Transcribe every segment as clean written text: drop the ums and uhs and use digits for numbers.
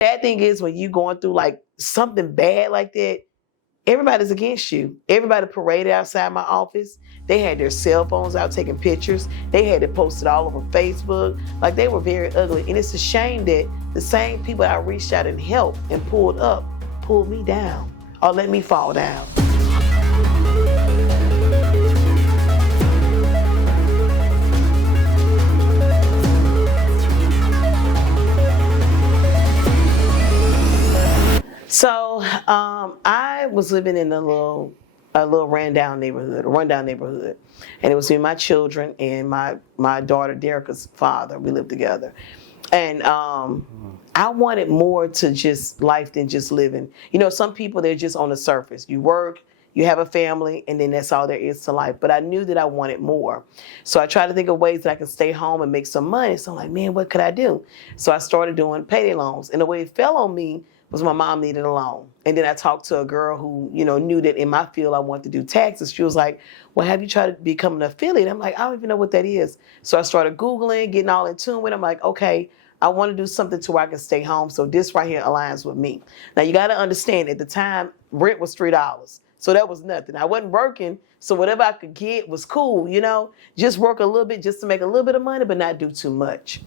That thing is when you going through like something bad like that, everybody's against you. Everybody paraded outside my office. They had their cell phones out taking pictures. They had it posted all over Facebook. Like they were very ugly. And it's a shame that the same people I reached out and helped and pulled up, pulled me down or let me fall down. So I was living in a little rundown neighborhood, and it was me and my children and my daughter Derica's father. We lived together, and I wanted more to just life than just living. You know, some people, they're just on the surface. You work, you have a family, and then that's all there is to life. But I knew that I wanted more, so I tried to think of ways that I could stay home and make some money. So I'm like, man, what could I do? So I started doing payday loans, and the way it fell on me was my mom needed a loan. And then I talked to a girl who, you know, knew that in my field I wanted to do taxes. She was like, well, have you tried to become an affiliate? I'm like, I don't even know what that is. So I started Googling, getting all in tune with it. I'm like, okay, I want to do something to where I can stay home. So this right here aligns with me. Now you got to understand, at the time, rent was $3. So that was nothing. I wasn't working, so whatever I could get was cool, you know? Just work a little bit just to make a little bit of money, but not do too much.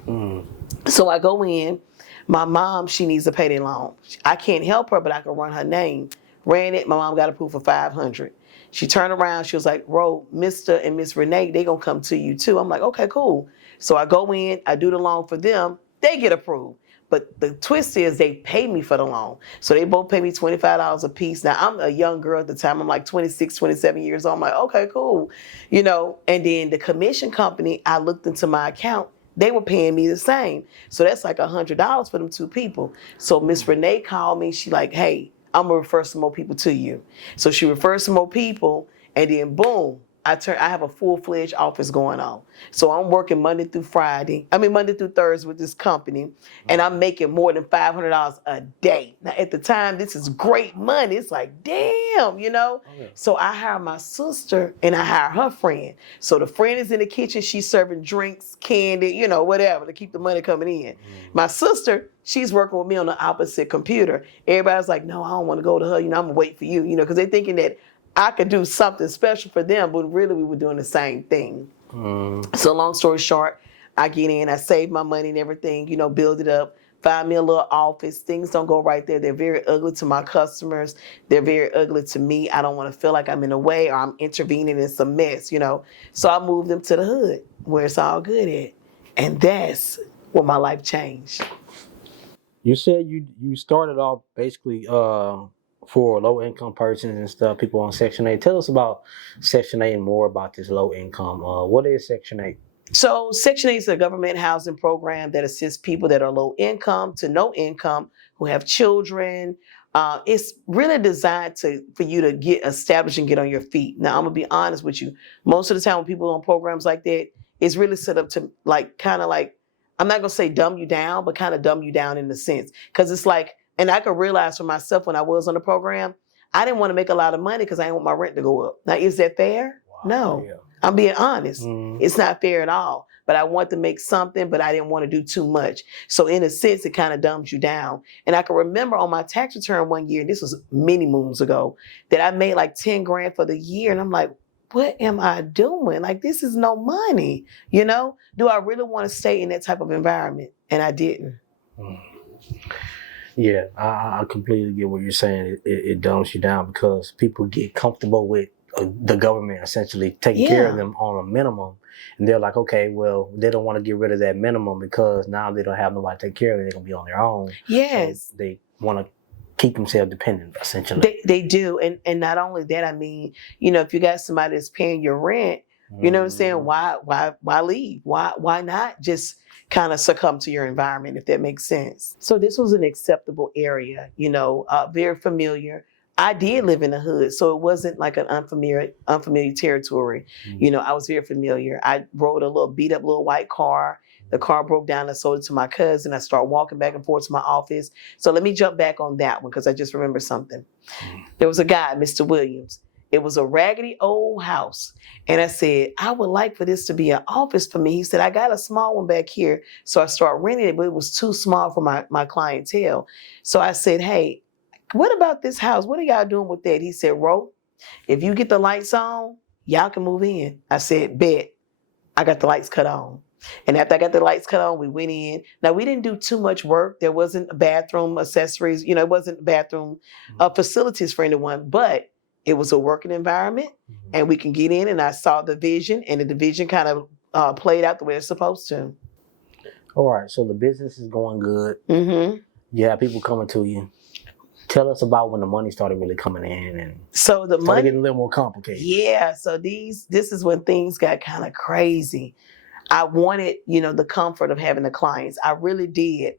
So I go in. My mom, she needs a payday loan. I can't help her, but I can run her name. Ran it, my mom got approved for $500. She turned around, she was like, Ro, Mr. and Miss Renee, they gonna come to you too. I'm like, okay, cool. So I go in, I do the loan for them, they get approved. But the twist is they pay me for the loan. So they both pay me $25 a piece. Now I'm a young girl at the time, I'm like 26, 27 years old. I'm like, okay, cool. You know, and then the commission company, I looked into my account, they were paying me the same. So that's like $100 for them two people. So Miss Renee called me. She like, hey, I'm gonna refer some more people to you. So she referred some more people, and then boom, I have a full-fledged office going on. So I'm working Monday through Thursday with this company, and I'm making more than $500 a day. Now at the time, this is great money. It's like, damn, you know? Okay. So I hire my sister and I hire her friend. So the friend is in the kitchen, she's serving drinks, candy, you know, whatever, to keep the money coming in. My sister, she's working with me on the opposite computer. Everybody's like, no, I don't want to go to her, you know, I'm gonna wait for you, you know, because they're thinking that I could do something special for them, but really we were doing the same thing. So long story short, I get in, I save my money and everything, you know, build it up, find me a little office. Things don't go right there. They're very ugly to my customers. They're very ugly to me. I don't want to feel like I'm in the way or I'm intervening in some mess, you know. So I moved them to the hood where it's all good at. And that's where my life changed. You said you started off basically for low-income persons and stuff, people on Section 8. Tell us about Section 8 and more about this low income. What is Section 8? So Section 8 is a government housing program that assists people that are low income to no income, who have children. It's really designed for you to get established and get on your feet. Now, I'm going to be honest with you. Most of the time when people are on programs like that, it's really set up to kind of like, I'm not going to say dumb you down, but kind of dumb you down in a sense. Because it's like, and I could realize for myself when I was on the program, I didn't want to make a lot of money because I didn't want my rent to go up. Now, is that fair? Wow, no. Yeah. I'm being honest. It's not fair at all. But I want to make something, but I didn't want to do too much. So in a sense, it kind of dumbs you down. And I can remember on my tax return one year, this was many moons ago, that I made like 10 grand for the year. And I'm like, what am I doing? Like, this is no money, you know? Do I really want to stay in that type of environment? And I didn't. Yeah, I completely get what you're saying. It dumbs you down because people get comfortable with the government essentially taking care of them on a minimum. And they're like, okay, well, they don't want to get rid of that minimum because now they don't have nobody to take care of it. They're going to be on their own. Yes. So they want to keep themselves dependent, essentially. They do. And not only that, I mean, you know, if you got somebody that's paying your rent, you know what I'm saying? Why leave? Why not just kind of succumb to your environment, if that makes sense? So this was an acceptable area, you know, very familiar. I did live in the hood, so it wasn't like an unfamiliar territory. You know, I was very familiar. I rode a little beat up little white car. The car broke down. I sold it to my cousin. I started walking back and forth to my office. So let me jump back on that one because I just remembered something. There was a guy, Mr. Williams. It was a raggedy old house. And I said, I would like for this to be an office for me. He said, I got a small one back here. So I started renting it, but it was too small for my clientele. So I said, hey, what about this house? What are y'all doing with that? He said, Ro, if you get the lights on, y'all can move in. I said, bet. I got the lights cut on. And after I got the lights cut on, we went in. Now, we didn't do too much work. There wasn't bathroom accessories. It wasn't bathroom facilities for anyone, but it was a working environment, and we can get in, and I saw the vision, and the vision kind of played out the way it's supposed to. All right, so the business is going good. Mm-hmm. You have people coming to you. Tell us about when the money started really coming in, and so the money getting a little more complicated. Yeah, so this is when things got kind of crazy. I wanted, the comfort of having the clients. I really did.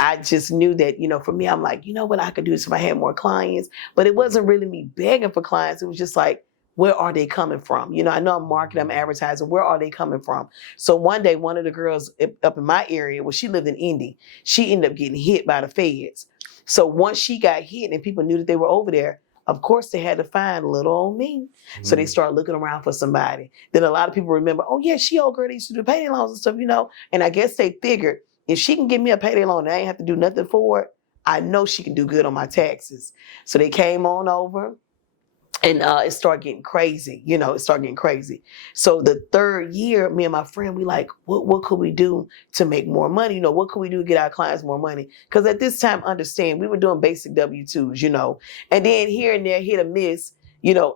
I just knew that, for me, I'm like, what I could do is if I had more clients, but it wasn't really me begging for clients. It was just like, where are they coming from? I know I'm marketing, I'm advertising. Where are they coming from? So one day, one of the girls up in my area, she lived in Indy, she ended up getting hit by the feds. So once she got hit and people knew that they were over there, of course they had to find little old me. So they started looking around for somebody. Then a lot of people remember, oh yeah, she old girl that used to do payday loans and stuff, And I guess they figured if she can give me a payday loan and I ain't have to do nothing for it, I know she can do good on my taxes. So they came on over. And it started getting crazy, it started getting crazy. So the third year, me and my friend, we like, what could we do to make more money? What could we do to get our clients more money? Because at this time, understand, we were doing basic W-2s, and then here and there, hit or miss,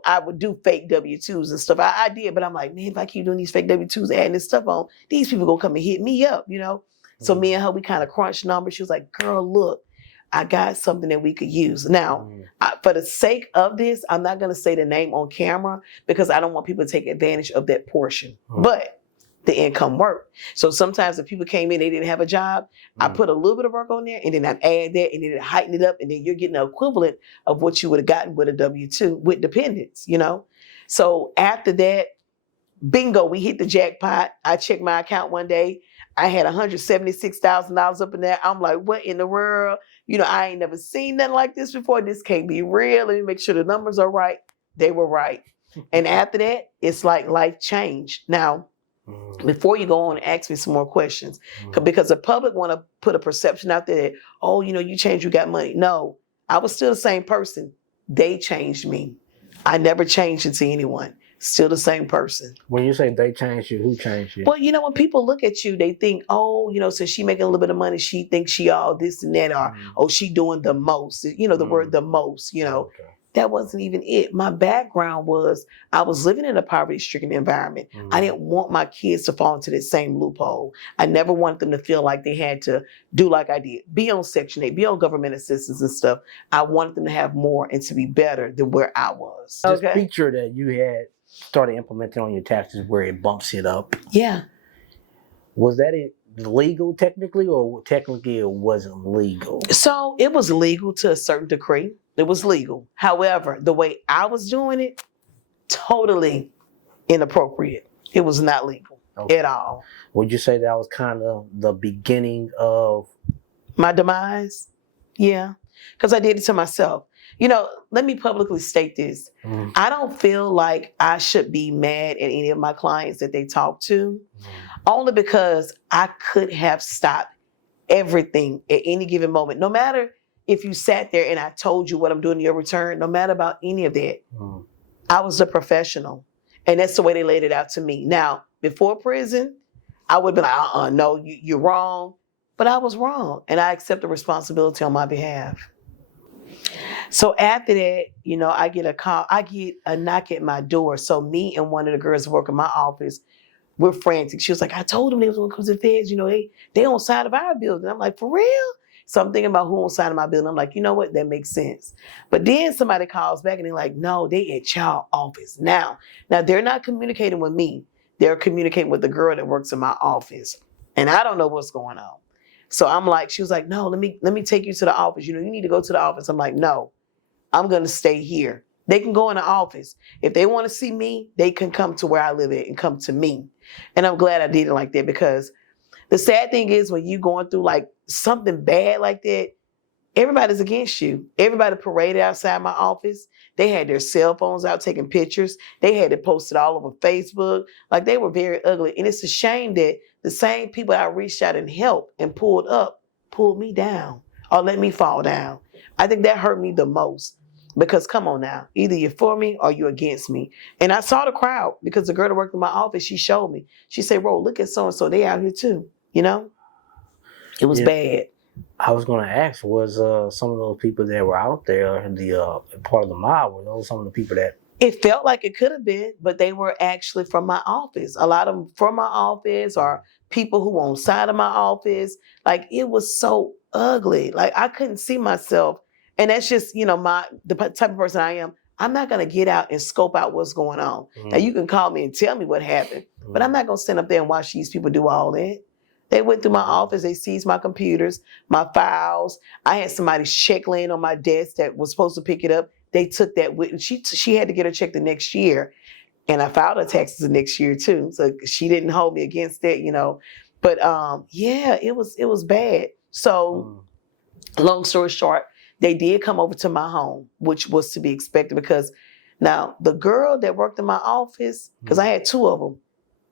I would do fake W-2s and stuff. I did, but I'm like, man, if I keep doing these fake W-2s, adding this stuff on, these people gonna come and hit me up, So me and her, we kind of crunched numbers. She was like, girl, look, I got something that we could use. Now, for the sake of this, I'm not going to say the name on camera because I don't want people to take advantage of that portion. But the income worked. So sometimes if people came in, they didn't have a job, I put a little bit of work on there and then I'd add that and then I'd heighten it up and then you're getting the equivalent of what you would have gotten with a W-2 with dependents, So after that, bingo, we hit the jackpot. I checked my account one day. I had $176,000 up in there. I'm like, what in the world? I ain't never seen nothing like this before. This can't be real. Let me make sure the numbers are right. They were right. And after that, it's like life changed. Now, before you go on and ask me some more questions, because the public want to put a perception out there that, oh, you changed, you got money. No, I was still the same person. They changed me. I never changed into anyone. Still the same person. When you say they changed you, who changed you? Well, when people look at you, they think, oh, since she making a little bit of money, she thinks she all this and that, or oh, she doing the most. The word the most, Okay. That wasn't even it. My background was I was living in a poverty-stricken environment. I didn't want my kids to fall into the same loophole. I never wanted them to feel like they had to do like I did, be on Section 8, be on government assistance and stuff. I wanted them to have more and to be better than where I was. This feature that you had started implementing on your taxes where it bumps it up. Yeah. Was that legal technically, or technically it wasn't legal? So it was legal to a certain degree. It was legal. However, the way I was doing it, totally inappropriate. It was not legal at all. Would you say that was kind of the beginning of my demise? Yeah, because I did it to myself. Let me publicly state this. I don't feel like I should be mad at any of my clients that they talk to, only because I could have stopped everything at any given moment. No matter if you sat there and I told you what I'm doing in your return, no matter about any of that, I was a professional. And that's the way they laid it out to me. Now, before prison, I would be like, no, you're wrong. But I was wrong. And I accept the responsibility on my behalf. So after that, I get a call, I get a knock at my door. So me and one of the girls who work in my office, we're frantic. She was like, I told them they was going to come to the feds, they on side of our building. I'm like, for real? So I'm thinking about who on side of my building. I'm like, you know what? That makes sense. But then somebody calls back and they're like, no, they at y'all office. Now they're not communicating with me. They're communicating with the girl that works in my office. And I don't know what's going on. So I'm like, she was like, no, let me take you to the office. You need to go to the office. I'm like, no, I'm going to stay here. They can go in the office. If they want to see me, they can come to where I live at and come to me. And I'm glad I did it like that, because the sad thing is when you going through like something bad like that, everybody's against you. Everybody paraded outside my office. They had their cell phones out taking pictures. They had it posted all over Facebook. Like, they were very ugly. And it's a shame that the same people I reached out and helped and pulled up, pulled me down or let me fall down. I think that hurt me the most. Because come on now, either you're for me or you're against me. And I saw the crowd because the girl that worked in my office, she showed me. She said, "Ro, look at so-and-so. They out here too." You know? It was bad. I was going to ask, was some of those people that were out there, the part of the mob, were those some of the people that... It felt like it could have been, but they were actually from my office. A lot of them from my office or people who were on side of my office. Like, it was so ugly. Like, I couldn't see myself. And that's just, you know, the type of person I am. I'm not going to get out and scope out what's going on. Now, you can call me and tell me what happened, but I'm not going to stand up there and watch these people do all that. They went through my office. They seized my computers, my files. I had somebody's check laying on my desk that was supposed to pick it up. They took that with. She had to get her check the next year, and I filed her taxes the next year too. So she didn't hold me against that, you know. But yeah, it was bad. So long story short, they did come over to my home, which was to be expected because now the girl that worked in my office, because I had two of them,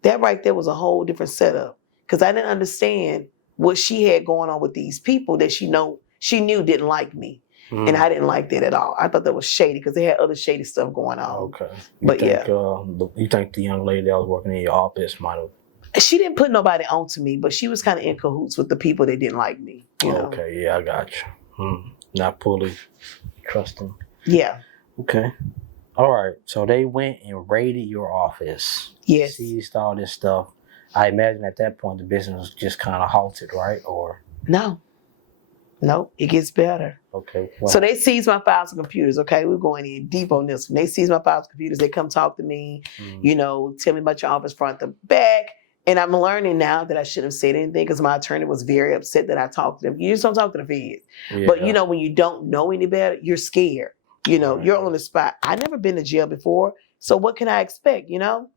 that right there was a whole different setup. Because I didn't understand what she had going on with these people that she knew didn't like me. And I didn't like that at all. I thought that was shady because they had other shady stuff going on. Okay. You think the young lady that was working in your office might have... She didn't put nobody onto me, but she was kind of in cahoots with the people that didn't like me. You know? Okay, yeah, I got you. Not fully trusting. Yeah. Okay. All right. So they went and raided your office. Yes. Seized all this stuff. I imagine at that point the business was just kind of halted, right? Or no, it gets better. Okay. So they seized my files and computers. Okay, we're going in deep on this one. They seized my files and computers. They come talk to me, you know, tell me about your office front to back. And I'm learning now that I shouldn't have said anything because my attorney was very upset that I talked to them. You just don't talk to the feds. Yeah. But you know, when you don't know any better, you're scared. You know, you're on the spot. I never been to jail before, so what can I expect? You know.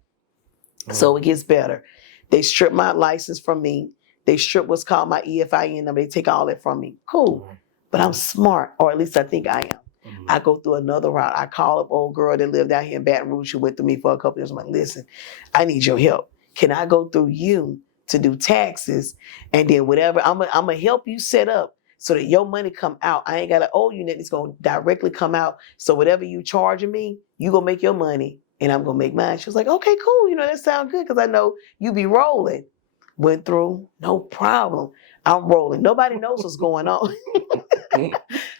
So it gets better. They strip my license from me. They strip what's called my EFIN number. They take all that from me. Cool. But I'm smart, or at least I think I am. I go through another route. I call up old girl that lived out here in Baton Rouge who went through me for a couple years. I'm like, listen, I need your help. Can I go through you to do taxes? And then whatever, I'm going to help you set up so that your money come out. I ain't got to owe you nothing. It's going to directly come out. So whatever you charging me, you going to make your money. And I'm going to make mine. She was like, okay, cool. You know, that sounds good because I know you be rolling. Went through, no problem. I'm rolling. Nobody knows what's going on.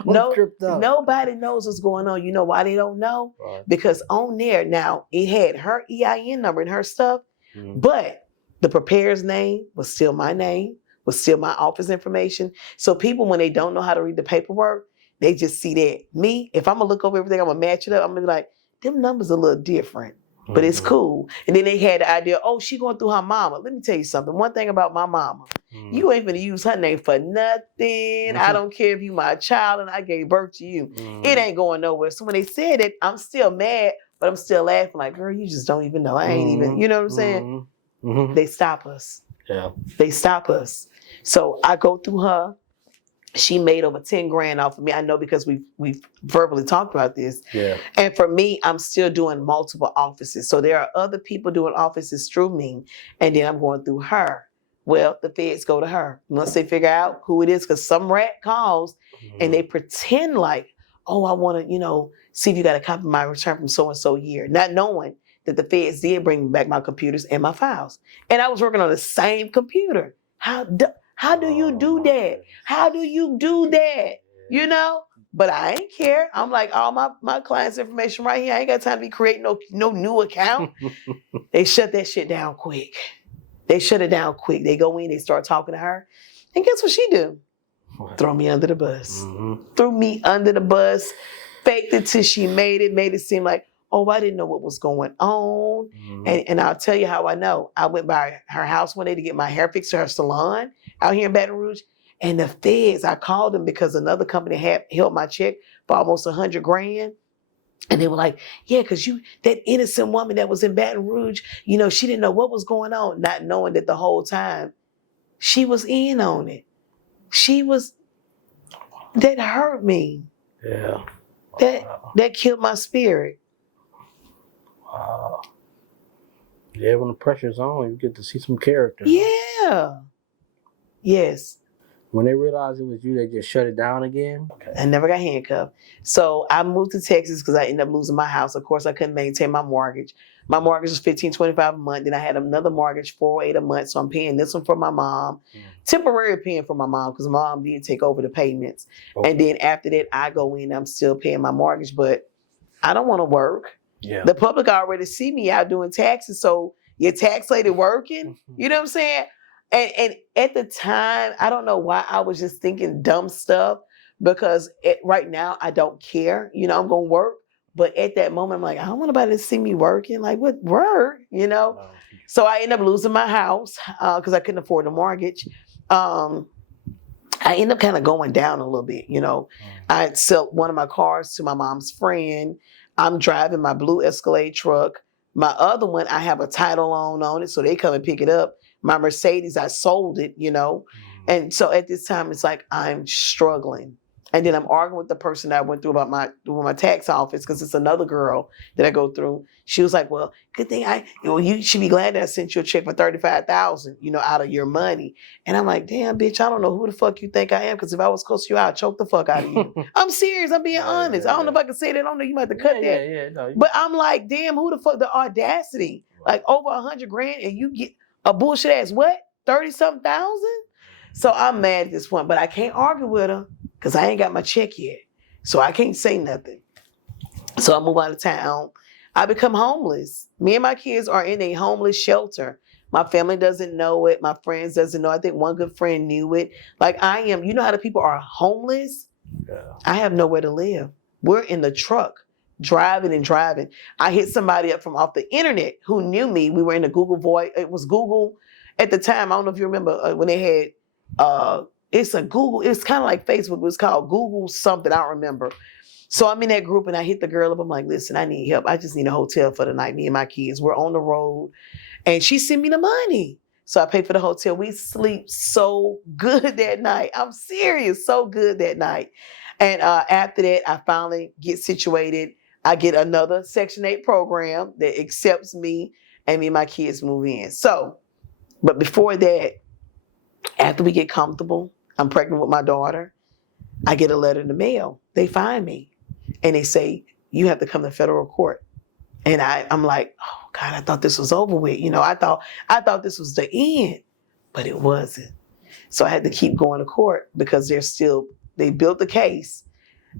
Nobody knows what's going on. You know why they don't know? Right. Because on there, now, it had her EIN number and her stuff, but the preparer's name was still my name, was still my office information. So people, when they don't know how to read the paperwork, they just see that. Me, if I'm going to look over everything, I'm going to match it up. I'm going to be like, them numbers are a little different, but it's cool. And then they had the idea, oh, she going through her mama. Let me tell you something. One thing about my mama, you ain't gonna use her name for nothing. I don't care if you my child and I gave birth to you. It ain't going nowhere. So when they said it, I'm still mad, but I'm still laughing like, girl, you just don't even know. I ain't even, you know what I'm saying? They stop us. Yeah. They stop us. So I go through her. She made over 10 grand off of me. I know because we've verbally talked about this. Yeah. And for me, I'm still doing multiple offices. So there are other people doing offices through me, and then I'm going through her. Well, the feds go to her. Once they figure out who it is, because some rat calls and they pretend like, oh, I want to, you know, see if you got a copy of my return from so-and-so year, not knowing that the feds did bring back my computers and my files. And I was working on the same computer. How do you do that? How do you do that? You know? But I ain't care. I'm like, all my clients' information right here. I ain't got time to be creating no new account. They shut that shit down quick. They shut it down quick. They go in, they start talking to her. And guess what she do? Throw me under the bus. Threw me under the bus. Faked it till she made it seem like, oh, I didn't know what was going on. And I'll tell you how I know. I went by her house one day to get my hair fixed to her salon out here in Baton Rouge. And the feds, I called them because another company had held my check for almost 100 grand. And they were like, yeah, because that innocent woman that was in Baton Rouge, you know, she didn't know what was going on, not knowing that the whole time she was in on it. She was, that hurt me. Yeah. That killed my spirit. Wow. Yeah, when the pressure's on, you get to see some character. Yeah. Yes. When they realized it was you, they just shut it down again? Okay. I never got handcuffed. So I moved to Texas because I ended up losing my house. Of course, I couldn't maintain my mortgage. My mortgage was $1,525 a month. Then I had another mortgage, $408 a month. So I'm paying this one for my mom. Temporarily paying for my mom because mom did take over the payments. Okay. And then after that, I go in, I'm still paying my mortgage, but I don't want to work. Yeah. The public already see me out doing taxes. So your tax lady working, you know what I'm saying? And at the time, I don't know why I was just thinking dumb stuff because right now I don't care. You know, I'm going to work. But at that moment, I'm like, I don't want nobody to see me working. Like, what work? You know? No. So I ended up losing my house because I couldn't afford the mortgage. I ended up kind of going down a little bit, you know. I had sold one of my cars to my mom's friend. I'm driving my blue Escalade truck. My other one, I have a title loan on it, so they come and pick it up. My Mercedes, I sold it, you know. And so at this time, it's like I'm struggling. And then I'm arguing with the person that I went through about my tax office because it's another girl that I go through. She was like, "Well, good thing you should be glad that I sent you a check for $35,000, you know, out of your money." And I'm like, "Damn, bitch, I don't know who the fuck you think I am because if I was close to you, I'd choke the fuck out of you." I'm serious. I'm being honest. I don't know if I can say that on there. You might have to cut that. No, but I'm like, damn, who the fuck? The audacity, like over $100,000, and you get a bullshit ass what? 30-something thousand? So I'm mad at this point, but I can't argue with her because I ain't got my check yet. So I can't say nothing. So I move out of town. I become homeless. Me and my kids are in a homeless shelter. My family doesn't know it. My friends doesn't know. I think one good friend knew it. Like I am. You know how the people are homeless? Yeah. I have nowhere to live. We're in the truck, driving and driving. I hit somebody up from off the internet who knew me. We were in the Google Voice. It was Google at the time. I don't know if you remember when they had, it's a Google, it's kind of like Facebook. It was called Google something. I don't remember. So I'm in that group and I hit the girl up. I'm like, listen, I need help. I just need a hotel for the night. Me and my kids, we're on the road. And she sent me the money. So I paid for the hotel. We sleep so good that night. I'm serious, so good that night. And after that, I finally get situated. I get another Section 8 program that accepts me and me and my kids move in. So, but before that, after we get comfortable, I'm pregnant with my daughter. I get a letter in the mail. They find me and they say, you have to come to federal court. And I'm like, oh God, I thought this was over with. You know, I thought this was the end, but it wasn't. So I had to keep going to court because they built the case.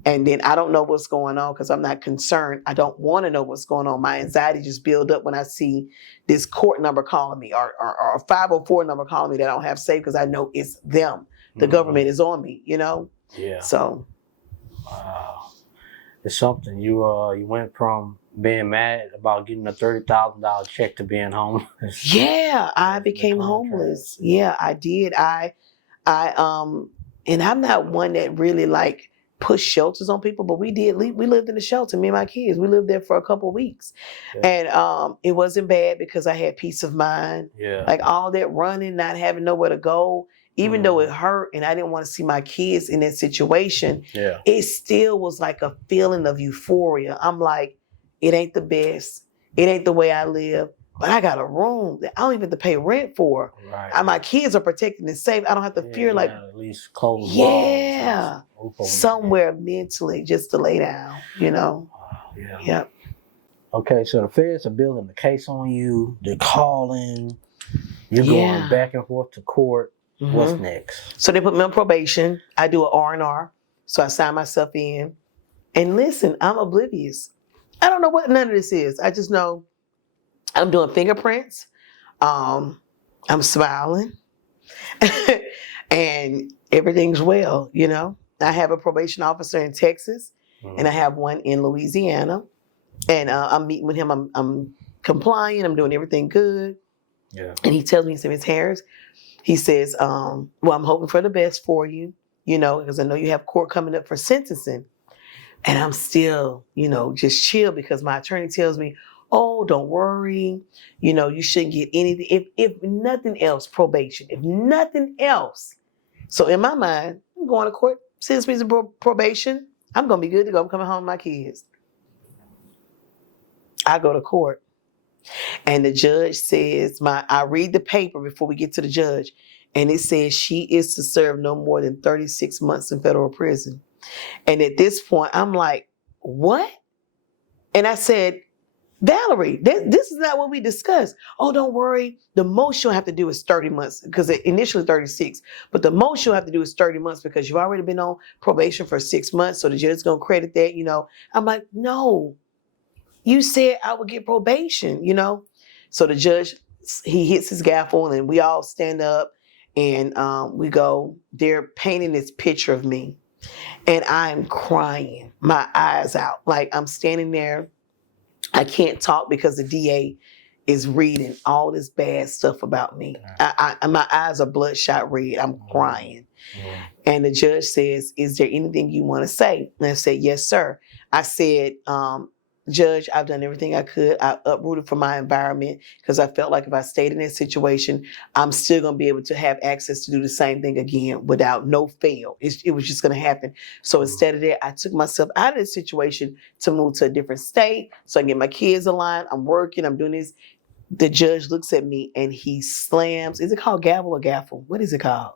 And then I don't know what's going on because I'm not concerned. I don't want to know what's going on. My anxiety just builds up when I see this court number calling me or a 504 number calling me that I don't have saved because I know it's them. The government is on me, you know? Yeah. So. Wow. It's something. You went from being mad about getting a $30,000 check to being homeless. Yeah, I became homeless. Yeah, I did. And I'm not one that really like push shelters on people, but we lived in the shelter, me and my kids. We lived there for a couple of weeks. Yeah. And it wasn't bad because I had peace of mind. Yeah. Like all that running, not having nowhere to go, even though it hurt and I didn't want to see my kids in that situation, it still was like a feeling of euphoria. I'm like, it ain't the best. It ain't the way I live. But I got a room that I don't even have to pay rent for. Right. My kids are protected and safe. I don't have to fear like at least close walls. Somewhere mentally just to lay down, you know. Yeah. Yep. Okay, so the feds are building the case on you. They're calling. You're going back and forth to court. Mm-hmm. What's next? So they put me on probation. I do an R&R. So I sign myself in. And listen, I'm oblivious. I don't know what none of this is. I just know I'm doing fingerprints. I'm smiling. And everything's well, you know. I have a probation officer in Texas, and I have one in Louisiana. And I'm meeting with him. I'm complying. I'm doing everything good. Yeah. And he tells me, he said, Ms. Harris, he says, well, I'm hoping for the best for you, you know, because I know you have court coming up for sentencing. And I'm still, you know, just chill because my attorney tells me, oh, don't worry. You know, you shouldn't get anything. If nothing else, probation. If nothing else. So in my mind, I'm going to court sends me to probation, I'm going to be good to go. I'm coming home with my kids. I go to court. And the judge says, I read the paper before we get to the judge, and it says she is to serve no more than 36 months in federal prison. And at this point, I'm like, what? And I said, Valerie, this is not what we discussed. Oh, don't worry. The most you'll have to do is 30 months, because initially 36, but the most you'll have to do is 30 months because you've already been on probation for 6 months. So the judge is going to credit that, I'm like, no, you said I would get probation, So the judge, he hits his gavel and we all stand up and we go, they're painting this picture of me and I'm crying, my eyes out. Like I'm standing there. I can't talk because the DA is reading all this bad stuff about me. My eyes are bloodshot red. I'm crying. And the judge says, is there anything you want to say? And I said, yes, sir. I said, Judge, I've done everything I could. I uprooted from my environment because I felt like if I stayed in that situation, I'm still going to be able to have access to do the same thing again without no fail. It was just going to happen. So instead of that, I took myself out of this situation to move to a different state so I can get my kids aligned. I'm working. I'm doing this. The judge looks at me and he slams. Is it called gavel or gaffle? What is it called?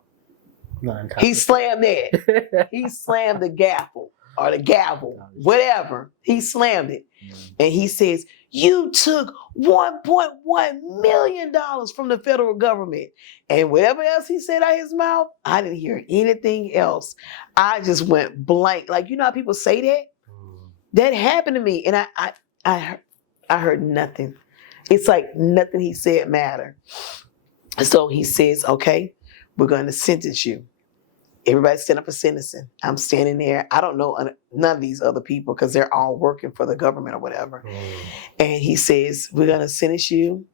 He slammed that. He slammed the gavel or the gavel, whatever. He slammed it. And he says, you took $1.1 million from the federal government. And whatever else he said out of his mouth, I didn't hear anything else. I just went blank. Like, you know how people say that? That happened to me. And I heard nothing. It's like nothing he said mattered. So he says, okay, we're going to sentence you. Everybody stand up for sentencing. I'm standing there. I don't know none of these other people because they're all working for the government or whatever. And he says, we're going to sentence you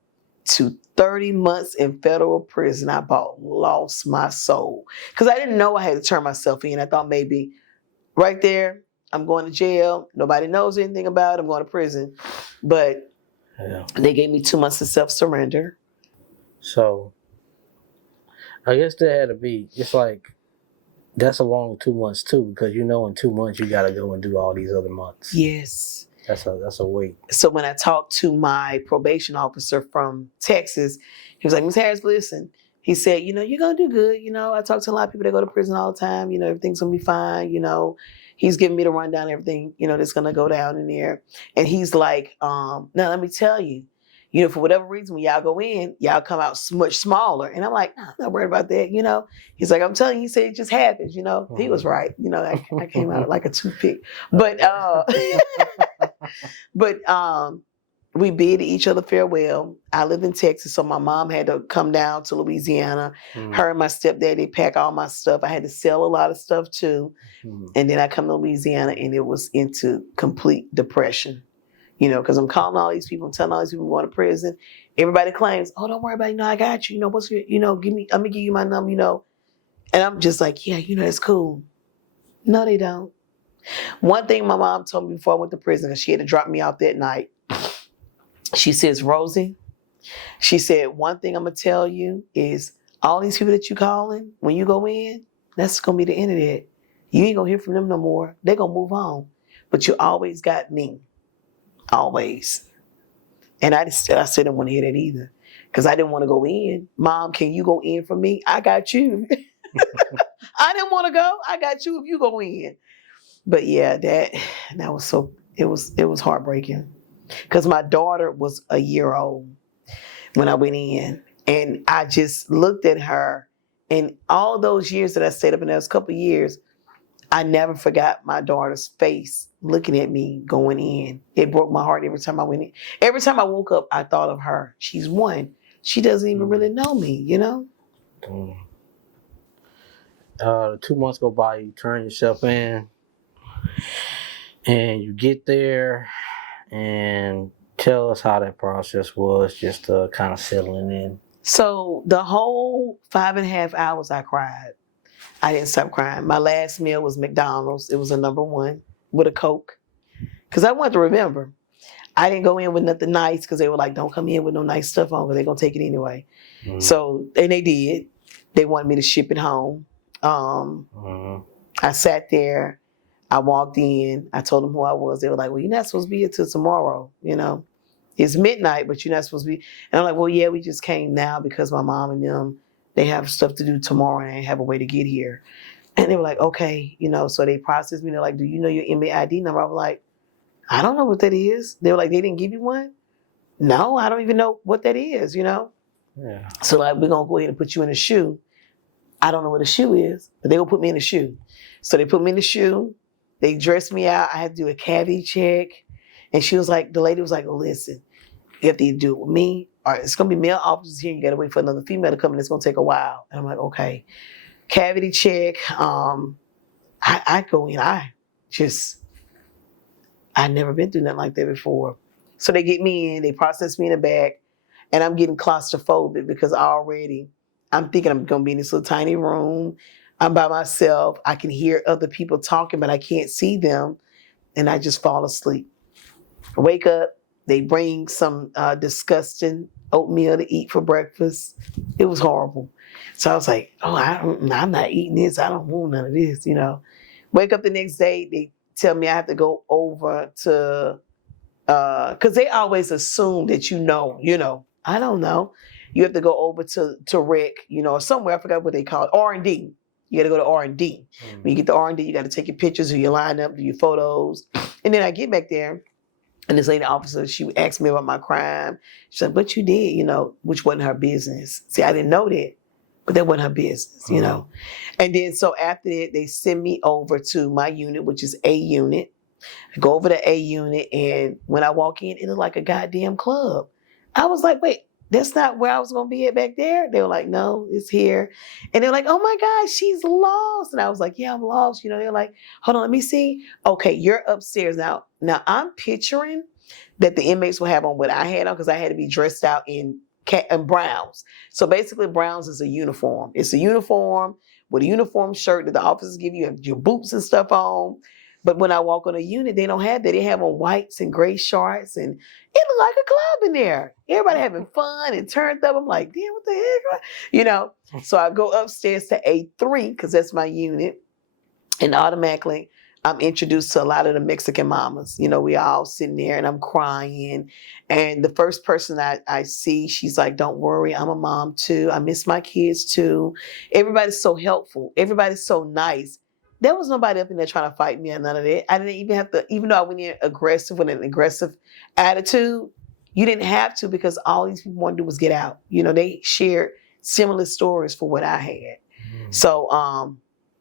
to 30 months in federal prison. I about lost my soul because I didn't know I had to turn myself in. I thought maybe right there, I'm going to jail. Nobody knows anything about it. I'm going to prison. But they gave me 2 months of self-surrender. So I guess there had to be, it's like, that's a long 2 months too, because in 2 months you got to go and do all these other months. Yes. That's a wait. So when I talked to my probation officer from Texas, he was like, Ms. Harris, listen. He said, you're going to do good. I talk to a lot of people that go to prison all the time. Everything's going to be fine. He's giving me the rundown, everything, that's going to go down in there. And he's like, now let me tell you, for whatever reason, when y'all go in, y'all come out much smaller. And I'm like, I'm not worried about that, He's like, I'm telling you, he said it just happens, He was right. I came out like a toothpick. But we bid each other farewell. I live in Texas, so my mom had to come down to Louisiana. Her and my stepdad, they pack all my stuff. I had to sell a lot of stuff too. And then I come to Louisiana and it was into complete depression. Because I'm calling all these people, telling all these people I'm going to prison. Everybody claims, oh, don't worry about it. I got you. What's your, I'm going to give you my number, And I'm just like, yeah, it's cool. No, they don't. One thing my mom told me before I went to prison, because she had to drop me off that night. She says, Rosie, she said, one thing I'm going to tell you is all these people that you calling, when you go in, that's going to be the end of it. You ain't going to hear from them no more. They're going to move on. But you always got me. Always. And I didn't want to hear that either. Because I didn't want to go in. Mom, can you go in for me? I got you. I didn't want to go. I got you if you go in. But yeah, that was so, it was heartbreaking. Because my daughter was a year old when I went in. And I just looked at her. And all those years that I stayed up in those couple of years, I never forgot my daughter's face looking at me going in. It broke my heart every time I went in. Every time I woke up, I thought of her. She's one. She doesn't even really know me, The 2 months go by, you turn yourself in, and you get there, and tell us how that process was, just kind of settling in. So the whole 5.5 hours I cried. I didn't stop crying. My last meal was McDonald's. It was a number one with a Coke. Because I wanted to remember. I didn't go in with nothing nice because they were like, don't come in with no nice stuff on because they're going to take it anyway. So, and they did. They wanted me to ship it home. I sat there. I walked in. I told them who I was. They were like, well, you're not supposed to be here till tomorrow. It's midnight, but you're not supposed to be. And I'm like, well, yeah, we just came now because my mom and them, they have stuff to do tomorrow and they have a way to get here. And they were like, okay, so they processed me. They're like, do you know your inmate ID number? I was like, I don't know what that is. They were like, they didn't give you one? No, I don't even know what that is, Yeah. So like, we're going to go ahead and put you in a shoe. I don't know what a shoe is, but they will put me in a shoe. So they put me in the shoe. They dressed me out. I had to do a cavity check. And the lady was like, well, listen, you have to either do it with me or it's going to be male officers here. You got to wait for another female to come in. It's going to take a while. And I'm like, okay. Cavity check. I go in. I'd never been through nothing like that before. So they get me in. They process me in the back. And I'm getting claustrophobic because I'm thinking I'm going to be in this little tiny room. I'm by myself. I can hear other people talking, but I can't see them. And I just fall asleep. I wake up. They bring some disgusting oatmeal to eat for breakfast. It was horrible. So I was like, oh, I'm not eating this. I don't want none of this, Wake up the next day. They tell me I have to go over to, because they always assume that I don't know. You have to go over to rec, or somewhere. I forgot what they call it. R&D. You got to go to R&D. When you get to R&D, you got to take your pictures or your lineup, do your photos. And then I get back there, and this lady officer, she asked me about my crime. She said, "But you did, which wasn't her business." See, I didn't know that, but that wasn't her business, And then so after that, they send me over to my unit, which is A unit. I go over to A unit, and when I walk in, it looked like a goddamn club. I was like, wait, that's not where I was going to be at back there? They were like, no, it's here. And they're like, oh my gosh, she's lost. And I was like, yeah, I'm lost. They're like, hold on, let me see. Okay, you're upstairs now. Now I'm picturing that the inmates will have on what I had on because I had to be dressed out in browns. So basically browns is a uniform. It's a uniform with a uniform shirt that the officers give you, your boots and stuff on. But when I walk on a unit, they don't have that. They have on whites and gray shorts, and it looked like a club in there. Everybody having fun and turned up. I'm like, damn, what the heck? So I go upstairs to A3 because that's my unit, and automatically I'm introduced to a lot of the Mexican mamas. We all sitting there, and I'm crying. And the first person I see, she's like, don't worry, I'm a mom too. I miss my kids too. Everybody's so helpful. Everybody's so nice. There was nobody up in there trying to fight me or none of that. I didn't even have to, even though I went in aggressive with an aggressive attitude, you didn't have to because all these people wanted to do was get out. They shared similar stories for what I had. So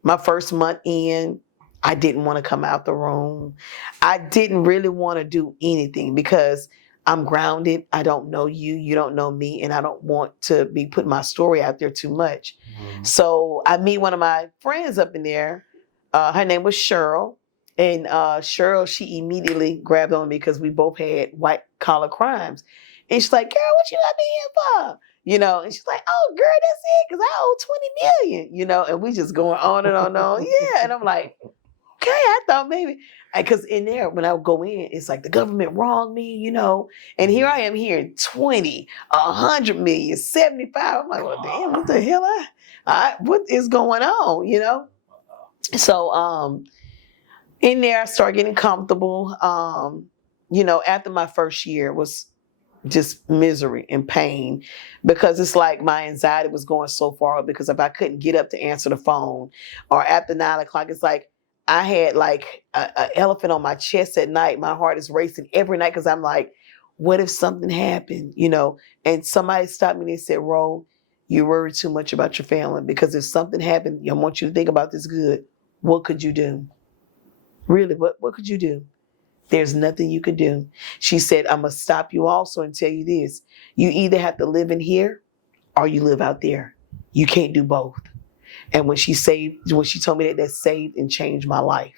my first month in, I didn't want to come out the room. I didn't really want to do anything because I'm grounded. I don't know you. You don't know me. And I don't want to be putting my story out there too much. So I meet one of my friends up in there. Her name was Cheryl. And Cheryl, she immediately grabbed on me because we both had white collar crimes. And she's like, girl, what you got me here for? And she's like, oh, girl, that's it, because I owe 20 million, and we just going on and on and on. Yeah. And I'm like, okay, I thought maybe. Because in there, when I would go in, it's like the government wronged me, And here I am hearing 20, 100 million, 75. I'm like, well, damn, what the hell? What is going on, So in there, I started getting comfortable. After my first year was just misery and pain because it's like my anxiety was going so far up because if I couldn't get up to answer the phone or after 9:00, it's like I had like an elephant on my chest at night. My heart is racing every night because I'm like, what if something happened, And somebody stopped me and they said, Ro, you worry too much about your family because if something happened, I want you to think about this good. What could you do? Really, what could you do? There's nothing you could do. She said, I'm going to stop you also and tell you this. You either have to live in here or you live out there. You can't do both. And when she told me that saved and changed my life.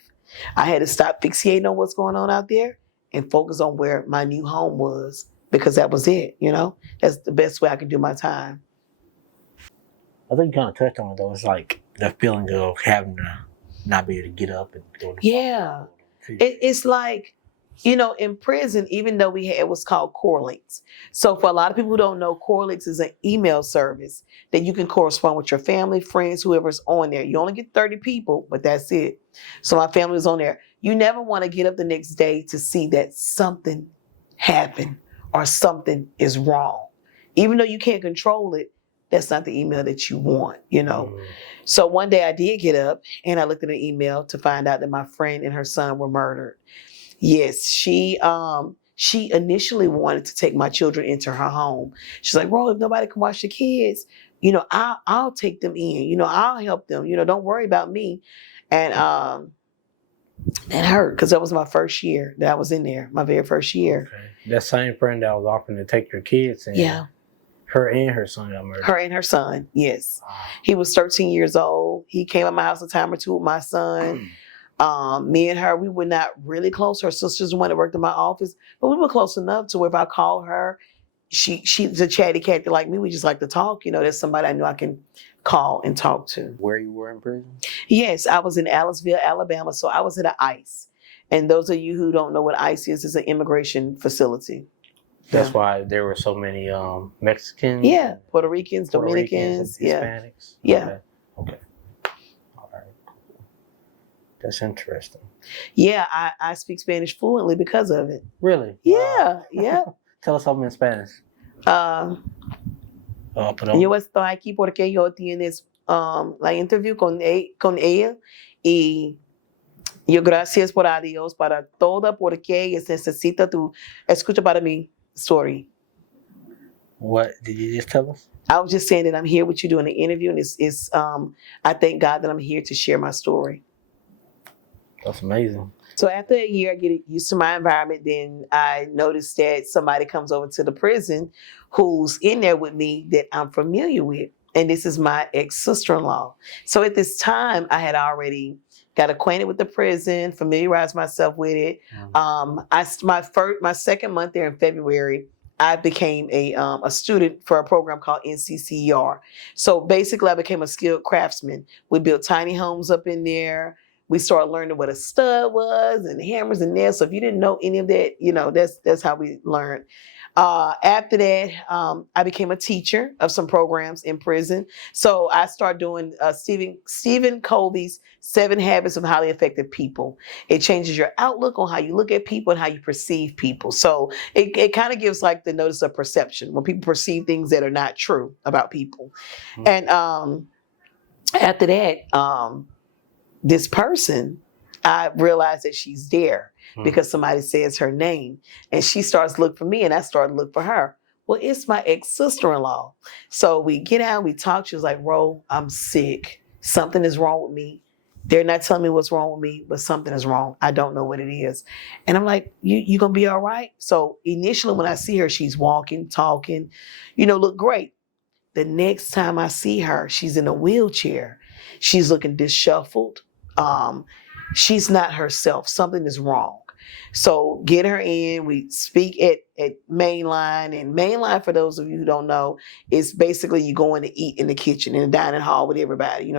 I had to stop fixating on what's going on out there and focus on where my new home was because that was it, That's the best way I could do my time. I think you kind of touched on it though. It's like the feeling of having to not be able to get up and go to Yeah. It's like In prison, even though we had, it was called Core Links. So for a lot of people who don't know, Core Links is an email service that you can correspond with your family, friends, whoever's on there. You only get 30 people, but that's it. So my family was on there. You never want to get up the next day to see that something happened or something is wrong. Even though you can't control it, that's not the email that you want. So one day I did get up and I looked at an email to find out that my friend and her son were murdered. Yes, she initially wanted to take my children into her home. She's like, "Bro, if nobody can watch the kids, I'll take them in. I'll help them. Don't worry about me." And that hurt because that was my first year that I was in there, my very first year. Okay. That same friend that was offering to take your kids in. Yeah. Her and her son got murdered. Her and her son, yes. He was 13 years old. He came at my house a time or two with my son. Me and her, we were not really close. Her sisters went to work in my office, but we were close enough to where if I called her, she's a chatty cat like me. We just like to talk. There's somebody I know I can call and talk to. Where you were in prison? Yes, I was in Aliceville, Alabama. So I was at an ICE. And those of you who don't know what ICE is, it's an immigration facility. That's why there were so many Mexicans. Yeah, Puerto Ricans, Dominicans, Hispanics. Yeah. Okay. All right. That's interesting. Yeah, I speak Spanish fluently because of it. Really? Yeah, yeah. Tell us something in Spanish. Yo estoy aquí porque yo tienes la interview con ella y yo gracias por a Dios para toda porque necesita tu escucha para mi story. What did you just tell us? I was just saying that I'm here with you doing an interview, and it's I thank God that I'm here to share my story. That's amazing. So after a year, I get used to my environment. Then I noticed that somebody comes over to the prison who's in there with me that I'm familiar with. And this is my ex-sister-in-law. So at this time, I had already got acquainted with the prison, familiarized myself with it. My second month there in February, I became a student for a program called NCCER. So basically, I became a skilled craftsman. We built tiny homes up in there. We started learning what a stud was and hammers and nails. So if you didn't know any of that, that's how we learned. After that, I became a teacher of some programs in prison. So I started doing Stephen Covey's 7 Habits of Highly Effective People. It changes your outlook on how you look at people and how you perceive people. So it kind of gives like the notice of perception when people perceive things that are not true about people. Mm-hmm. And after that, this person, I realized that she's there because somebody says her name, and she starts to look for me, and I start to look for her. Well, it's my ex-sister-in-law. So we get out, we talk. She was like, "Ro, I'm sick. Something is wrong with me. They're not telling me what's wrong with me, but something is wrong. I don't know what it is." And I'm like, you gonna be all right? So initially when I see her, she's walking, talking, look great. The next time I see her, she's in a wheelchair. She's looking disheveled. She's not herself. Something is wrong. So get her in. We speak at Mainline. And Mainline, for those of you who don't know, is basically you going to eat in the kitchen, in the dining hall with everybody.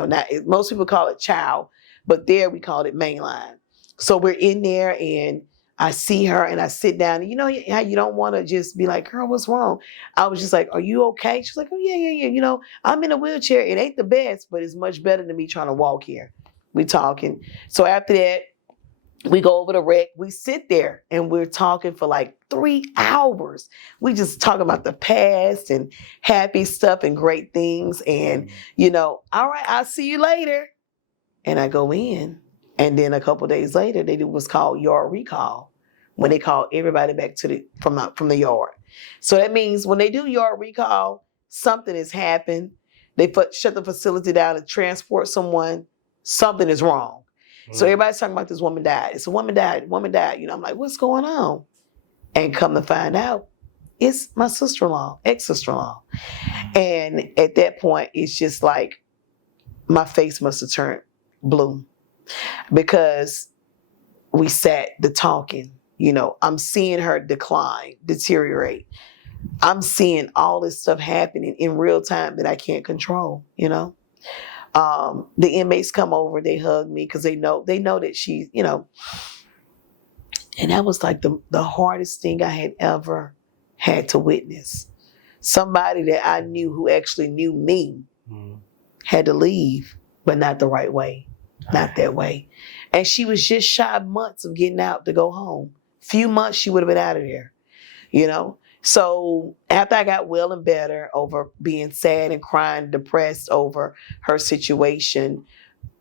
Most people call it chow, but there we call it Mainline. So we're in there and I see her and I sit down. And how you don't want to just be like, "Girl, what's wrong?" I was just like, "Are you okay?" She's like, "Oh, yeah. I'm in a wheelchair. It ain't the best, but it's much better than me trying to walk here." We talking. So after that, we go over the rec. We sit there and we're talking for like 3 hours. We just talk about the past and happy stuff and great things. And, all right, I'll see you later. And I go in. And then a couple of days later, they do what's called yard recall, when they call everybody back from the yard. So that means when they do yard recall, something has happened. They shut the facility down to transport someone. Something is wrong. So everybody's talking about this woman died. It's a woman died. I'm like, what's going on? And come to find out, it's my sister-in-law, ex-sister-in-law. And at that point, it's just like my face must have turned blue because we sat the talking. I'm seeing her deteriorate. I'm seeing all this stuff happening in real time that I can't control, The inmates come over, they hug me because they know that she, And that was like the hardest thing I had ever had to witness. Somebody that I knew who actually knew me had to leave, but not the right way. Not that way. And she was just shy of months of getting out to go home. Few months she would have been out of there, you know? So after I got well and better over being sad and crying, depressed over her situation,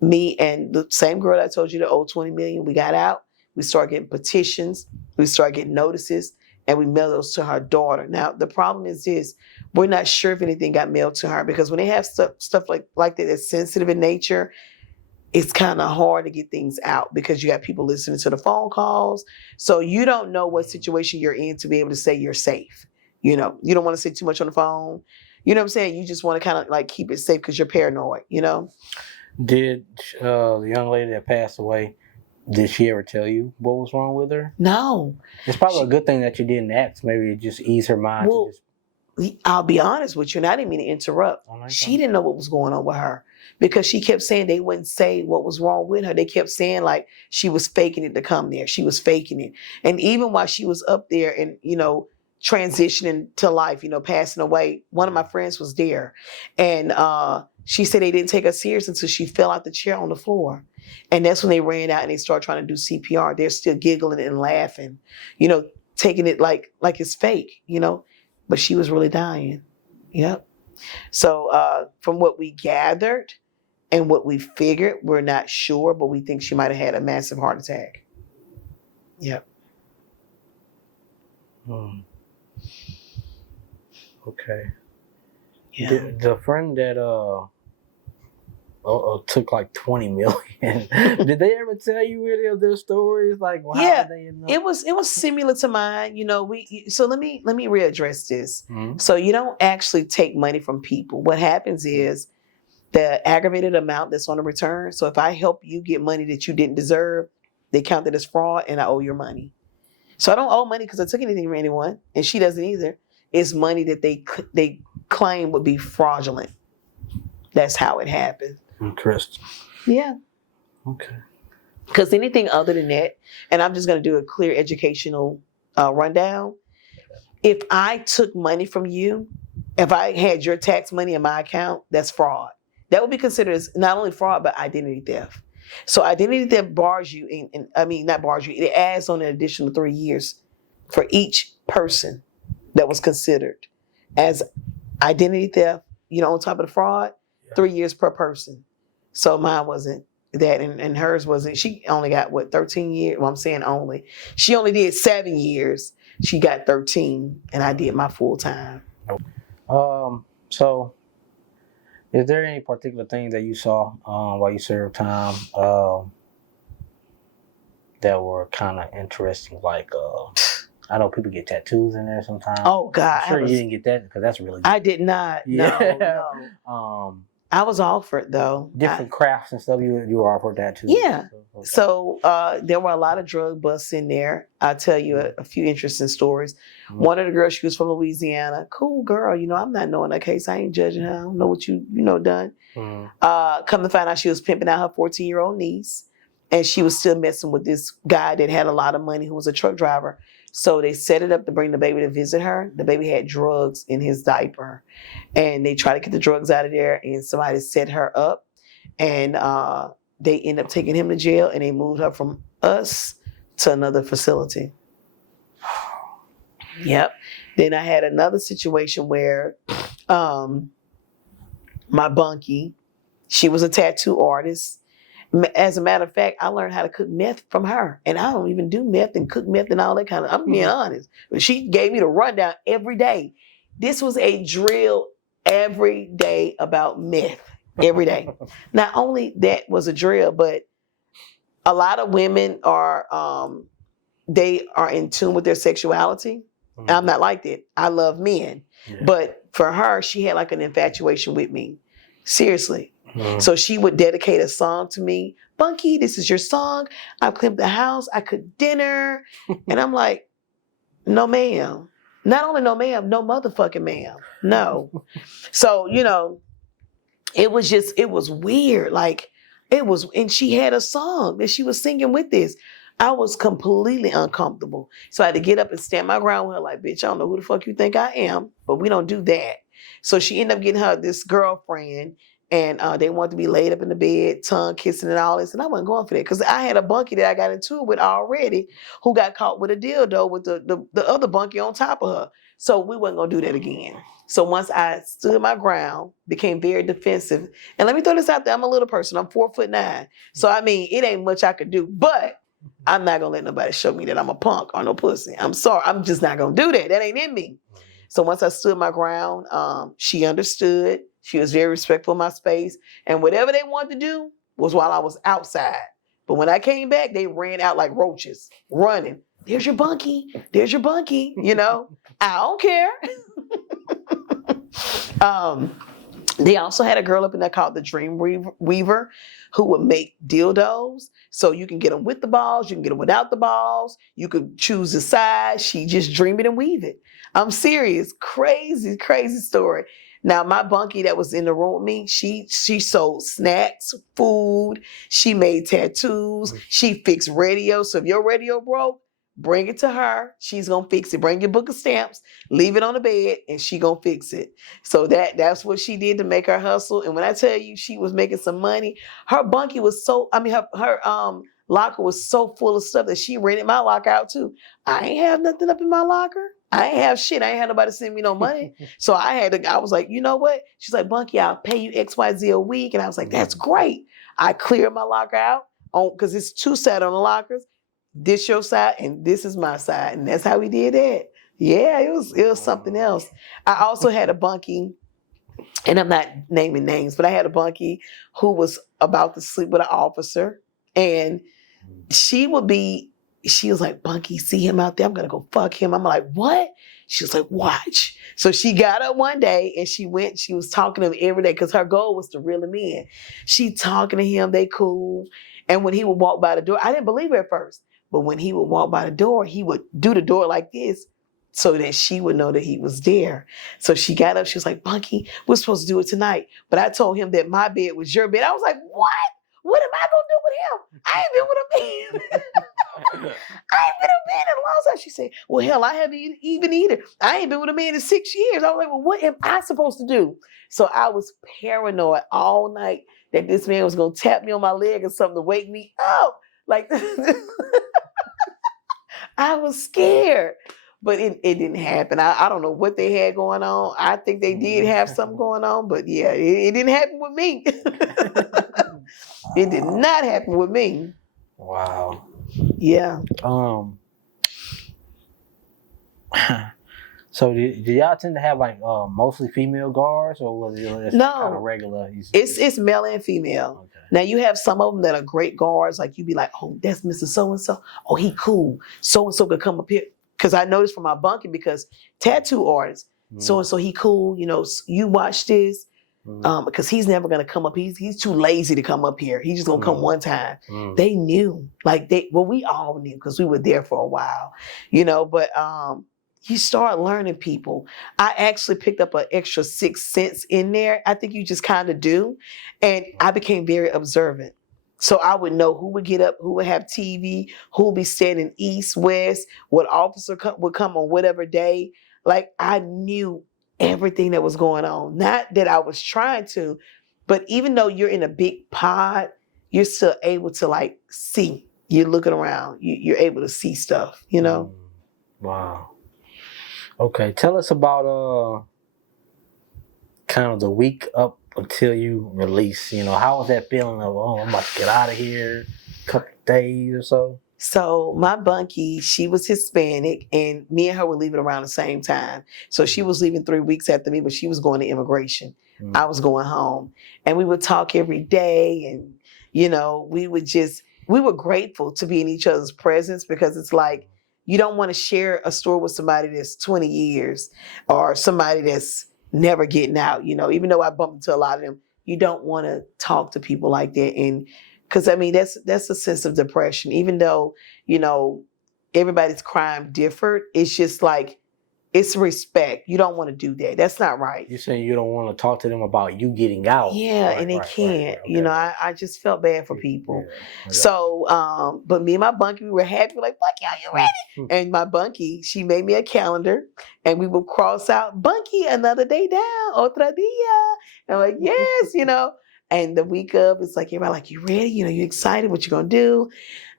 me and the same girl I told you that owed $20 million, we got out. We started getting petitions. We started getting notices, and we mailed those to her daughter. Now, the problem is this. We're not sure if anything got mailed to her, because when they have stuff like that that's sensitive in nature, it's kind of hard to get things out because you got people listening to the phone calls. So you don't know what situation you're in to be able to say you're safe. You know, you don't want to say too much on the phone. You know what I'm saying? You just want to kind of like keep it safe because you're paranoid, you know? Did the young lady that passed away, did she ever tell you what was wrong with her? No. It's probably a good thing that you didn't ask. Maybe it just ease her mind. Well, I'll be honest with you, and I didn't mean to interrupt. She didn't know what was going on with her because she kept saying they wouldn't say what was wrong with her. They kept saying like she was faking it to come there. She was faking it. And even while she was up there and, you know, transitioning to life, you know, passing away, one of my friends was there. And she said they didn't take her serious until she fell out the chair on the floor. And that's when they ran out and they started trying to do CPR. They're still giggling and laughing, you know, taking it like it's fake, you know. But she was really dying. Yep. So from what we gathered and what we figured, we're not sure, but we think she might have had a massive heart attack. Yep. Okay. Yeah. The friend that took like $20 million. Did they ever tell you any of their stories? Like, well, how did they end up? It was similar to mine. You know, so let me readdress this. So you don't actually take money from people. What happens is the aggravated amount that's on the return. So if I help you get money that you didn't deserve, they count it as fraud, and I owe your money. So I don't owe money because I took anything from anyone, and she doesn't either. It's money that they claim would be fraudulent. That's how it happened. Interesting. Yeah. Okay. Because anything other than that, and I'm just going to do a clear educational rundown. If I took money from you, if I had your tax money in my account, that's fraud. That would be considered as not only fraud, but identity theft. So identity theft bars you, not bars you, it adds on an additional 3 years for each person that was considered as identity theft, you know, on top of the fraud, 3 years per person. So mine wasn't that, and hers wasn't. She only got 13 years. Well, I'm saying only. She only did 7 years. She got 13, and I did my full time. So, is there any particular thing that you saw while you served time that were kind of interesting? Like, I know people get tattoos in there sometimes. Oh God! I'm sure you didn't get that because that's really good. I did not. Yeah. No. I was offered though. Different crafts and stuff. You were offered that too. Yeah. Okay. So there were a lot of drug busts in there. I'll tell you a few interesting stories. One of the girls, she was from Louisiana. Cool girl. You know, I'm not knowing that case. I ain't judging her. I don't know what you done. Come to find out she was pimping out her 14-year-old niece. And she was still messing with this guy that had a lot of money who was a truck driver. So they set it up to bring the baby to visit her. The baby had drugs in his diaper. And they tried to get the drugs out of there, and somebody set her up. And they ended up taking him to jail, and they moved her from us to another facility. Yep. Then I had another situation where my bunkie, she was a tattoo artist. As a matter of fact, I learned how to cook meth from her. And I don't even do meth and cook meth and all that kind of, I'm being honest. But she gave me the rundown every day. This was a drill every day about meth, every day. Not only that was a drill, but a lot of women are, they are in tune with their sexuality. I'm not like that. I love men. Yeah. But for her, she had like an infatuation with me. Seriously. So she would dedicate a song to me. Bunky, this is your song. I cleaned the house. I cooked dinner. And I'm like, no, ma'am. Not only no, ma'am, no motherfucking ma'am. No. So, you know, it was weird. Like, and she had a song that she was singing with this. I was completely uncomfortable. So I had to get up and stand my ground with her like, bitch, I don't know who the fuck you think I am, but we don't do that. So she ended up getting her this girlfriend, and they wanted to be laid up in the bed, tongue kissing and all this. And I wasn't going for that because I had a bunkie that I got into it with already who got caught with a dildo with the other bunkie on top of her. So we wasn't going to do that again. So once I stood my ground, became very defensive. And let me throw this out there. I'm a little person. I'm 4'9". So, I mean, it ain't much I could do. But I'm not going to let nobody show me that I'm a punk or no pussy. I'm sorry. I'm just not going to do that. That ain't in me. So once I stood my ground, she understood. She was very respectful of my space. And whatever they wanted to do was while I was outside. But when I came back, they ran out like roaches, running. There's your bunkie. There's your bunkie. You know, I don't care. They also had a girl up in there called the Dream Weaver who would make dildos. So you can get them with the balls, you can get them without the balls. You could choose the size. She just dream it and weave it. I'm serious. Crazy, crazy story. Now, my bunkie that was in the room with me, she sold snacks, food. She made tattoos. She fixed radio. So if your radio broke, bring it to her. She's going to fix it. Bring your book of stamps, leave it on the bed, and she going to fix it. So that's what she did to make her hustle. And when I tell you she was making some money, her bunkie was her locker was so full of stuff that she rented my locker out too. I ain't have nothing up in my locker. I ain't have shit. I ain't had nobody send me no money. So I was like, you know what? She's like, Bunkie, I'll pay you XYZ a week. And I was like, that's great. I cleared my locker out because it's two side on the lockers. This your side and this is my side. And that's how we did that. Yeah, it was something else. I also had a bunkie, and I'm not naming names, but I had a bunkie who was about to sleep with an officer. And she was like, Bunkie, see him out there? I'm going to go fuck him. I'm like, what? She was like, watch. So she got up one day and she was talking to him every day because her goal was to reel him in. She talking to him, they cool. And when he would walk by the door, I didn't believe it at first, but when he would walk by the door, he would do the door like this so that she would know that he was there. So she got up, she was like, Bunkie, we're supposed to do it tonight. But I told him that my bed was your bed. I was like, what? What am I going to do with him? I ain't been with a man. I ain't been with a man in a long time. She said, well, hell, I haven't even either. I ain't been with a man in 6 years. I was like, well, what am I supposed to do? So I was paranoid all night that this man was going to tap me on my leg or something to wake me up. Like, I was scared. But it didn't happen. I don't know what they had going on. I think they did have something going on, but yeah, it didn't happen with me. It did not happen with me. Wow. Yeah. So do y'all tend to have like mostly female guards, or was it no, kind of regular? It's male and female. Okay. Now you have some of them that are great guards. Like you be like, oh, that's Mr. So-and-so. Oh, he cool. So-and-so could come up here. Because I noticed from my bunkie, because tattoo artists, so-and-so he cool. You know, you watch this. Because he's never gonna come up. He's too lazy to come up here. He's just gonna come one time. They knew, we all knew because we were there for a while, you know. But you start learning people. I actually picked up an extra 6 cents in there. I think you just kind of do, and I became very observant. So I would know who would get up, who would have TV, who would be standing east, west, what officer would come on whatever day. Like I knew everything that was going on. Not that I was trying to, but even though you're in a big pod, you're still able to like see. You're looking around. You're able to see stuff, you know? Wow. Okay, tell us about kind of the week up until you release. You know, how was that feeling of, I'm about to get out of here, couple days or so? So my bunkie, she was Hispanic, and me and her were leaving around the same time. So she was leaving 3 weeks after me, but she was going to immigration. I was going home. And we would talk every day, and, you know, we were grateful to be in each other's presence, because it's like, you don't want to share a story with somebody that's 20 years or somebody that's never getting out, you know. Even though I bumped into a lot of them, you don't want to talk to people like that. And because I mean, that's a sense of depression. Even though, you know, everybody's crime differed, it's just like it's respect. You don't want to do that. That's not right. You're saying you don't want to talk to them about you getting out. Yeah, Right, and they right, can't. okay. You know, I just felt bad for people. Yeah. So, but me and my bunkie, we were happy. We're like, Bunkie, are you ready? And my bunkie, she made me a calendar, and we would cross out, Bunkie, another day down, otra dia. And I'm like, yes, you know. And the week of, it's like, everybody like, you ready? You know, you excited? What you gonna do?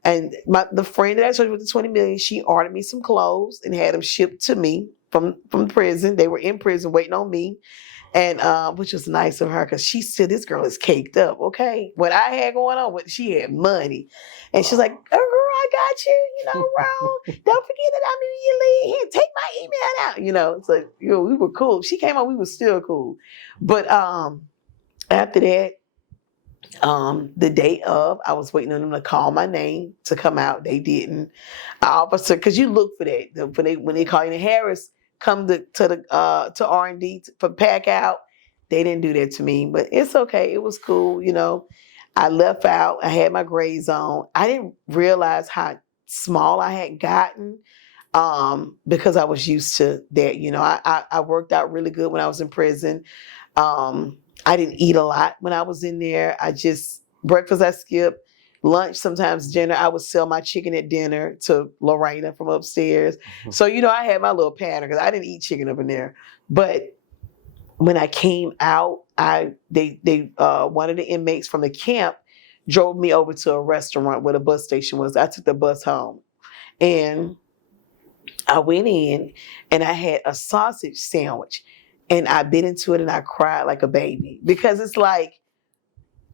And the friend that I told you with the 20 million, she ordered me some clothes and had them shipped to me from prison. They were in prison waiting on me. And which was nice of her, because she said, this girl is caked up, okay? What I had going on, she had money. And she's like, oh, girl, I got you, you know, Ron. Don't forget that I'm in your league. Here, take my email out, you know. So, you know, we were cool. She came on, we were still cool. But after that, the day of, I was waiting on them to call my name to come out. They didn't. Officer, because you look for that. When they call you, Harris, come to R&D for pack out. They didn't do that to me, but it's okay. It was cool, you know. I left out. I had my grades on. I didn't realize how small I had gotten because I was used to that. You know, I worked out really good when I was in prison. I didn't eat a lot when I was in there. Breakfast I skipped. Lunch, sometimes dinner, I would sell my chicken at dinner to Lorena from upstairs. Mm-hmm. So, you know, I had my little pattern because I didn't eat chicken up in there. But when I came out, they one of the inmates from the camp drove me over to a restaurant where the bus station was. I took the bus home. And I went in and I had a sausage sandwich. And I bit into it and I cried like a baby. Because it's like,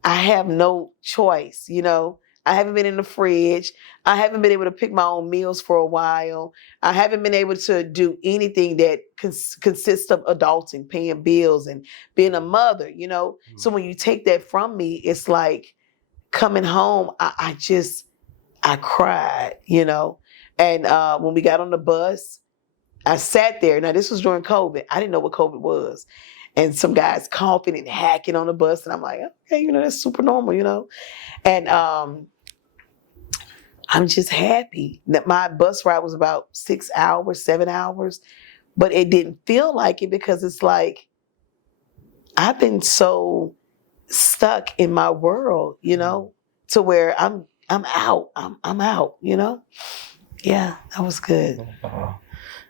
I have no choice, you know. I haven't been in the fridge. I haven't been able to pick my own meals for a while. I haven't been able to do anything that consists of adulting, paying bills and being a mother, you know. Mm-hmm. So when you take that from me, it's like coming home, I cried, you know. And when we got on the bus, I sat there. Now, this was during COVID. I didn't know what COVID was. And some guys coughing and hacking on the bus. And I'm like, okay, you know, that's super normal, you know. And I'm just happy that my bus ride was about 6 hours, 7 hours. But it didn't feel like it because it's like, I've been so stuck in my world, you know, to where I'm out. I'm out, you know. Yeah, that was good.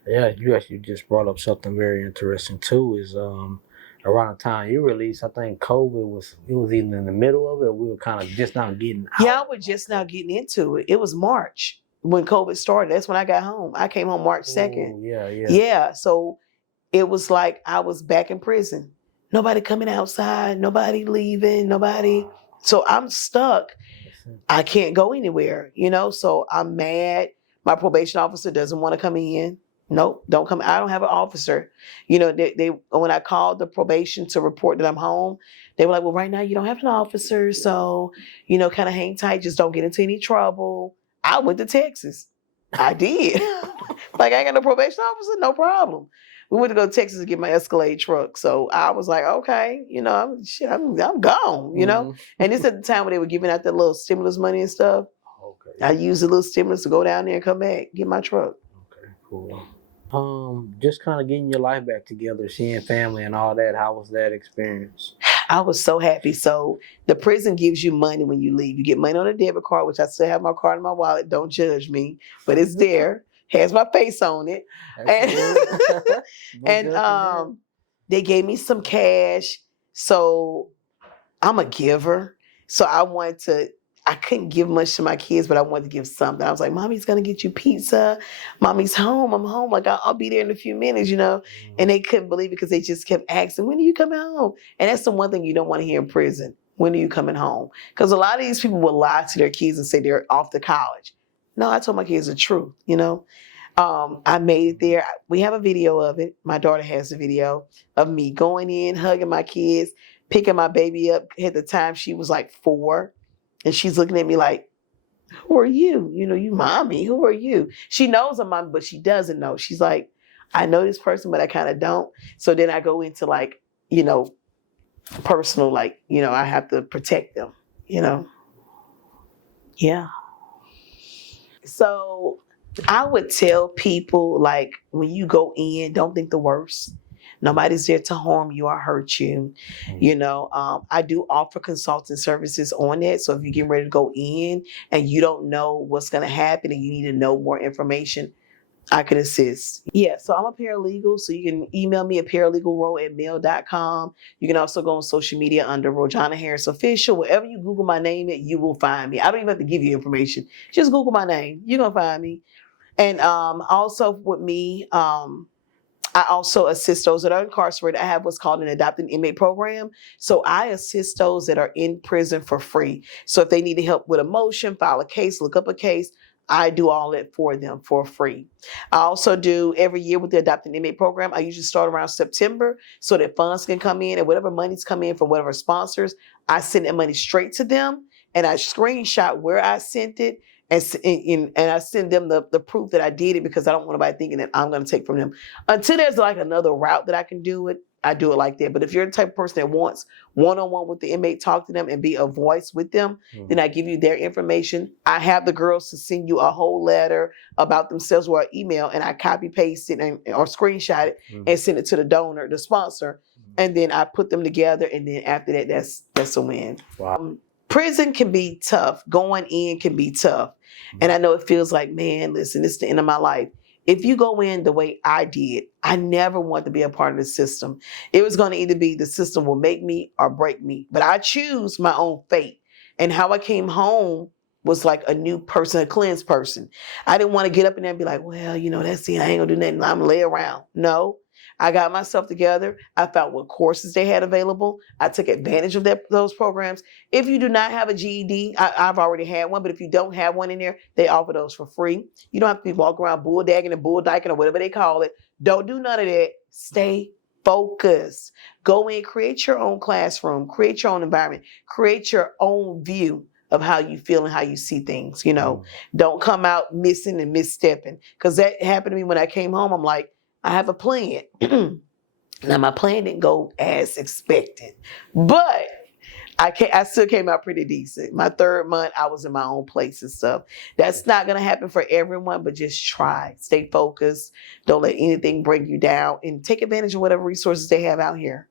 Yeah, you actually just brought up something very interesting too. Is around the time you released, I think COVID was either in the middle of it, or we were kind of just now getting out. Yeah, I was just now getting into it. It was March when COVID started. That's when I got home. I came home March 2nd. Yeah. So it was like I was back in prison. Nobody coming outside. Nobody leaving. Nobody. So I'm stuck. I can't go anywhere. You know. So I'm mad. My probation officer doesn't want to come in. Nope, don't come. I don't have an officer. You know, they when I called the probation to report that I'm home, they were like, well, right now you don't have an officer. So, you know, kind of hang tight. Just don't get into any trouble. I went to Texas. I did. Like, I ain't got no probation officer. No problem. We went to go to Texas to get my Escalade truck. So I was like, okay, you know, I'm gone, you know. And this at the time when they were giving out the little stimulus money and stuff. Okay. I used the little stimulus to go down there and come back, get my truck. Okay, cool. Just kind of getting your life back together, seeing family and all that. How was that experience? I was so happy. So the prison gives you money when you leave. You get money on a debit card, which I still have my card in my wallet. Don't judge me, but it's there. Has my face on it. And they gave me some cash. So I'm a giver. So I couldn't give much to my kids, but I wanted to give something. I was like, Mommy's going to get you pizza. Mommy's home. I'm home. Like, I'll be there in a few minutes, you know. And they couldn't believe it because they just kept asking, when are you coming home? And that's the one thing you don't want to hear in prison. When are you coming home? Because a lot of these people will lie to their kids and say they're off to college. No, I told my kids the truth, you know. I made it there. We have a video of it. My daughter has the video of me going in, hugging my kids, picking my baby up. At the time, she was like 4. And she's looking at me like, who are you? You know, you mommy, who are you? She knows I'm mommy, but she doesn't know. She's like, I know this person, but I kind of don't. So then I go into like, you know, personal, like, you know, I have to protect them, you know? Yeah. So I would tell people, like, when you go in, don't think the worst. Nobody's there to harm you or hurt you. I do offer consulting services on it. So if you're getting ready to go in and you don't know what's going to happen and you need to know more information, I can assist. Yeah, so I'm a paralegal, so you can email me at paralegalro@mail.com. You can also go on social media under Rojonah Harris Official. Wherever you Google my name, you will find me. I don't even have to give you information. Just Google my name. You're going to find me. And also with me, I also assist those that are incarcerated. I have what's called an adopted inmate program. So I assist those that are in prison for free. So if they need help with a motion, file a case, look up a case, I do all that for them for free. I also do every year with the adopted inmate program. I usually start around September so that funds can come in, and whatever money's come in from whatever sponsors, I send that money straight to them, and I screenshot where I sent it. And I send them the proof that I did it, because I don't want anybody thinking that I'm going to take from them. Until there's like another route that I can do it, I do it like that. But if you're the type of person that wants one-on-one with the inmate, talk to them and be a voice with them, then I give you their information. I have the girls to send you a whole letter about themselves or email, and I copy paste it or screenshot it and send it to the donor, the sponsor, and then I put them together. And then after that, that's a win. Wow. Prison can be tough. Going in can be tough. And I know it feels like, man, listen, this is the end of my life. If you go in the way I did, I never want to be a part of the system. It was going to either be the system will make me or break me. But I choose my own fate. And how I came home was like a new person, a cleansed person. I didn't want to get up in there and be like, well, that's it. I ain't going to do nothing. I'm going to lay around. No. I got myself together. I found what courses they had available. I took advantage of those programs. If you do not have a GED, I've already had one, but if you don't have one in there, they offer those for free. You don't have to be walking around bulldagging and bulldiking or whatever they call it. Don't do none of that. Stay focused. Go in, create your own classroom, create your own environment, create your own view of how you feel and how you see things. Don't come out missing and misstepping, because that happened to me when I came home. I'm like, I have a plan. Now, my plan didn't go as expected, but I still came out pretty decent. My third month, I was in my own place and stuff. That's not going to happen for everyone, but just try. Stay focused. Don't let anything bring you down, and take advantage of whatever resources they have out here.